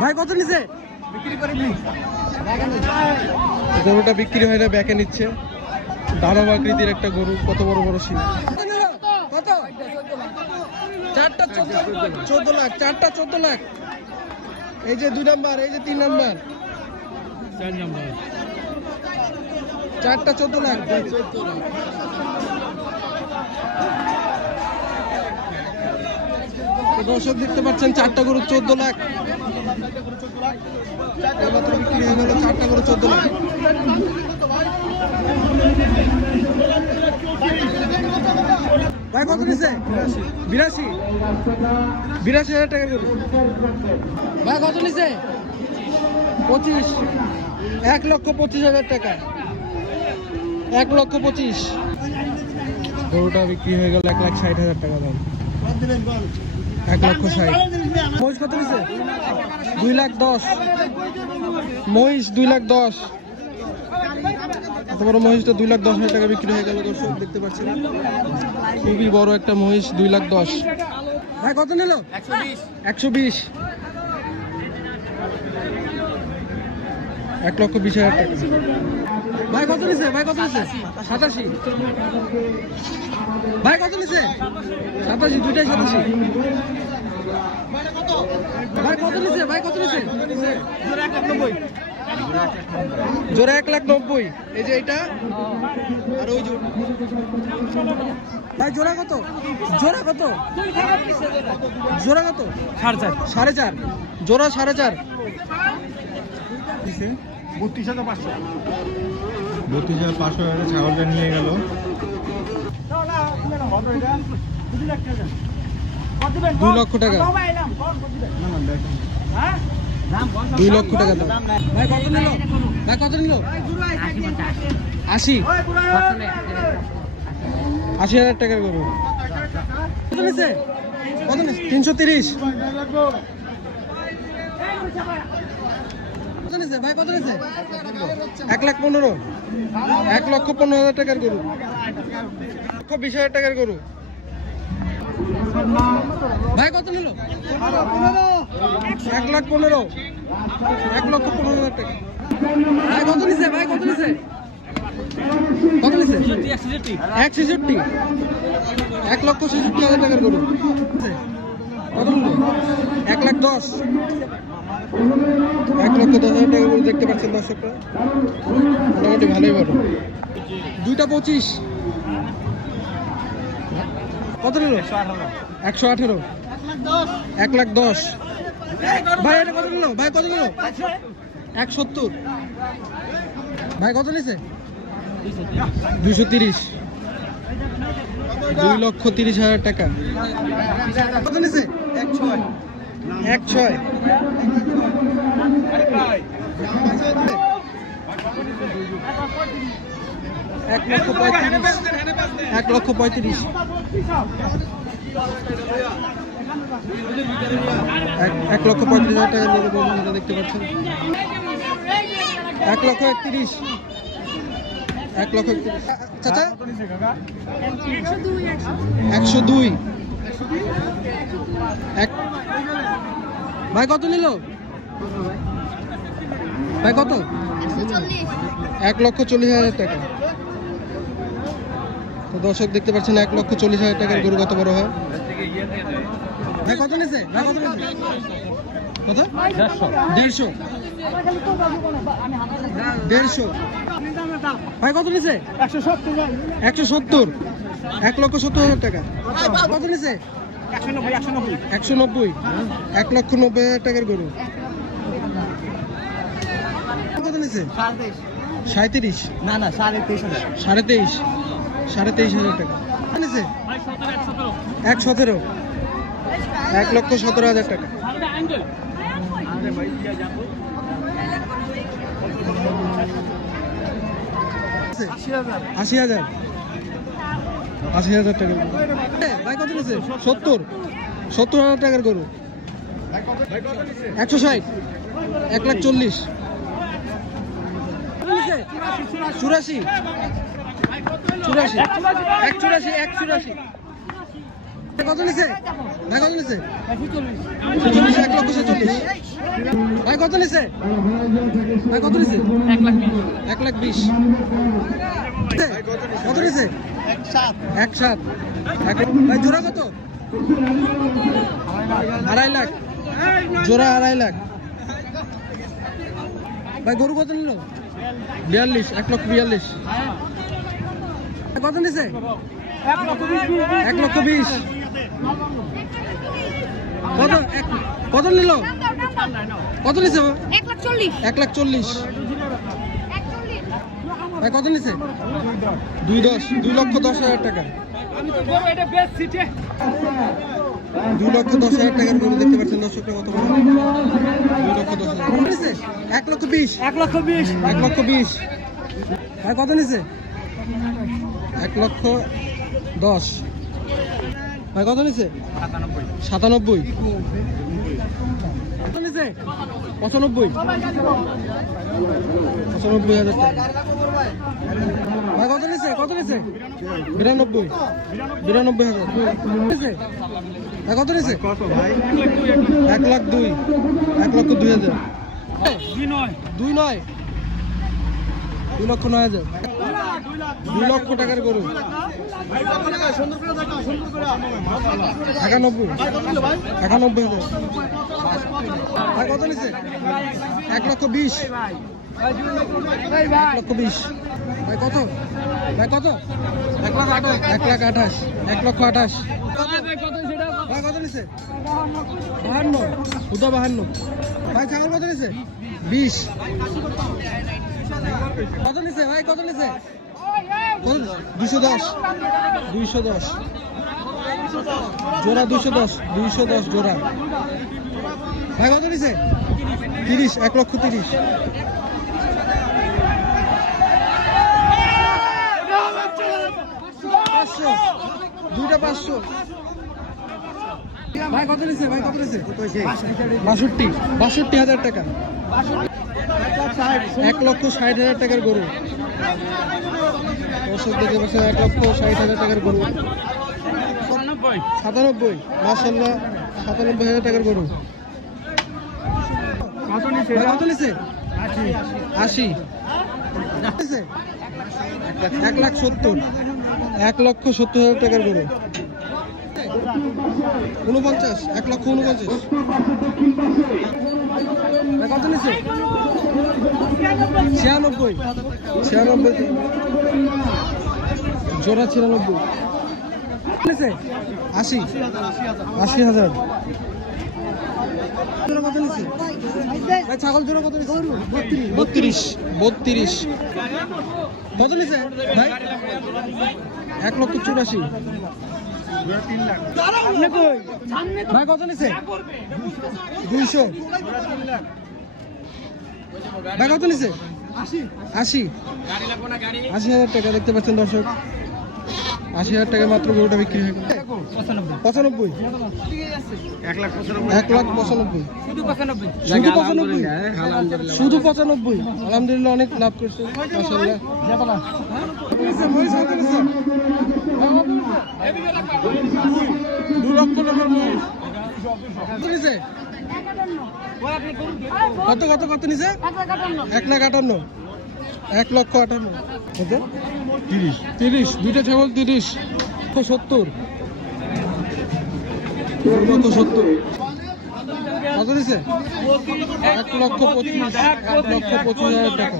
ভাই কত নিছে? গরুটা বিক্রি হয় না, ব্যাকে নিচ্ছে। দানব আকৃতির একটা গরু, কত বড় বড় শিং। কত? চারটা 14 লাখ, চারটা 14 লাখ। এই যে 2 নাম্বার, এই যে 3 নাম্বার, 4 নাম্বার, চারটা 14 লাখ। দর্শক দেখতে পাচ্ছেন চারটা গরু 14 লাখ। মাত্র বিক্রি হয়ে গেল চারটা গরু 14 লাখ। ভাই কত নিছে? 82,000 টাকা গরু। ভাই কত নিছে? 25, 1,25,000 টাকা, 1,25,000। গরুটা বিক্রি হয়ে গেল 1,60,000 টাকা দাম। 1,60,000। মহিষ কত নিছে? 2,10,000। মহিষ 2,10,000। এত বড় মহিষটা 2,10,000 টাকা বিক্রি হয়ে গেল। দর্শক দেখতে পাচ্ছেন খুবই বড় একটা মহিষ, 2,10,000। ভাই কত নিল? 120। 1,20,000 টাকা। ভাই কত নিছে? ভাই কত নিছে? 87। ভাই কত নিছে? 87, দুইটাই 87। ভাই কত নিছে? ভাই কত নিছে? জোড়া 1,90,000। এই যে এটা আর ওই জোড়া। ভাই জোড়া কত? জোড়া কত? জোড়া কত? 4.5। জোড়া 4.5। 32,500 ছাগলটা নিয়ে গেল। 2 লক্ষ টাকা। 2 লক্ষ টাকা দাম। ভাই কত নিল? ভাই কত নিল? 80। 80,000 টাকার গরু। কত নিছে? কত নিছে? 330। কত নিছে? ভাই কত নিছে? 1,15,000। 1,15,000 টাকার গরু। 1,20,000 টাকার গরু। ভাই কত নিল? 1,15,000। 1,15,000 টাকা। ভাই কত নিছে? ভাই কত নিছে? কত নিছে? 1,66। 1,66,000 টাকার গরু। কত নিল? 1,10,000। 1,10,000 টাকার গরু দেখতে পাচ্ছেন দর্শকরা, মোটামুটি ভালোই বড়। 2টা 25। কত নিল? 118। 1,10,000। ভাই এটা কত নিল? ভাই কত নিল? 170। ভাই কত নিছে? 230। 2,30,000 টাকা। কত নিছে? 1,6। 1,6। 1,35,000। 1,35,000 টাকা গরু বন্ধুরা দেখতে পাচ্ছেন। 1,31,000। 1,31,000। চাচা 102। ভাই কত নিল? ভাই কত? 1,40,000 টাকা। তো দর্শক দেখতে পাচ্ছেন 1,40,000 টাকার গরু কত বড় হয়। ভাই কত নিছে? ভাই কত নিছে? কত? 150। 150। ভাই কত নিছে? 170। 1,70,000 টাকা। কত নিছে? 190। 1,90,000 টাকার গরু। কত নিছে? 37। না 23,500। 23,500 টাকা নিছে। 117। 1,17,000 টাকা। 80,000। 80,000 টাকা। ভাই কত নিছে? 70,000 টাকার গরু। 160। 1,40,000। 84। 84। 184। কত নিছে ভাই? কত নিছে? 1,46,000। ভাই কত নিছে? ভাই কত নিছে? 1,20,000। কত নিছে? 1,7,000। ভাই জোড়া কত? 2.5 লাখ। জোড়া 2.5 লাখ। ভাই গরু কত নিল? 42, 1,42,000। কত নিছে? 1,20,000। কত কত নিল? কত নিছে? 1,40,000। ভাই কত নিছে? 2,10,000 টাকা। 2,10,000 টাকার গরু দেখতে পাচ্ছেন দর্শকরা, কত বড়? 2,10,000 নিছে। 1,20,000। 1,20,000। ভাই কত নিছে? 1,10,000। ভাই কত নিছে? 97। কত নিছে? 95,000 টাকা। ভাই কত নিছে? কত নিছে? 92,000 নিছে। ভাই কত নিছে? 1,02,000। 1,02,000। 2,9,000। 2,09,000। 2 লক্ষ টাকার গরু। 91,000। ভাই কত নিছে? 1,20,000। 1,20,000। ভাই কত? ভাই কত? 1,28,000। 1,28,000। ভাই কত নিছে? 52। হুদা 52। ভাই ছাগল কত নিছে? 20। কত নিছে? ভাই কত নিছে? 210। 210 জোড়া। 210 জোড়া। ভাই কত নিছে? 30। 1,30,000। 500। দুইটা 500। ভাই কত নিছে? ভাই কত নিছে? 62,000 টাকা। 1,60,000 টাকার গরু। দর্শক দেখতে পাচ্ছেন 1,60,000 টাকার গরু। 97। মাশাআল্লাহ 97,000 টাকার গরু। কত নিছে? 80। 1,70,000। 1,70,000 টাকার গরু। 49। 1,49,000। কত নিছে? 96। 96 জোড়া। 96 নিছে। 80,000। কত নিছে? ভাই ছাগল জোড়া কত নিছে? 32। কত নিছে ভাই? 1,84,000। ভাই কত নিছে? 200। ভাই কত নিছে? 80,000 টাকা। দেখতে পাচ্ছেন দর্শক, 80,000 টাকা মাত্র গরুটা বিক্রি হয়ে গেল। 95। 1,95,000। শুধু 95। আলহামদুলিল্লাহ অনেক লাভ করছে মাশাআল্লাহ। 2 লক্ষ টাকার মহিষ। কত নিছে? কত নিছে? 1,58,000। 1,58,000। কত? 30। দুইটা ছাগল 30। 70। 2,70,000। কত নিছে? 1,25,000 টাকা।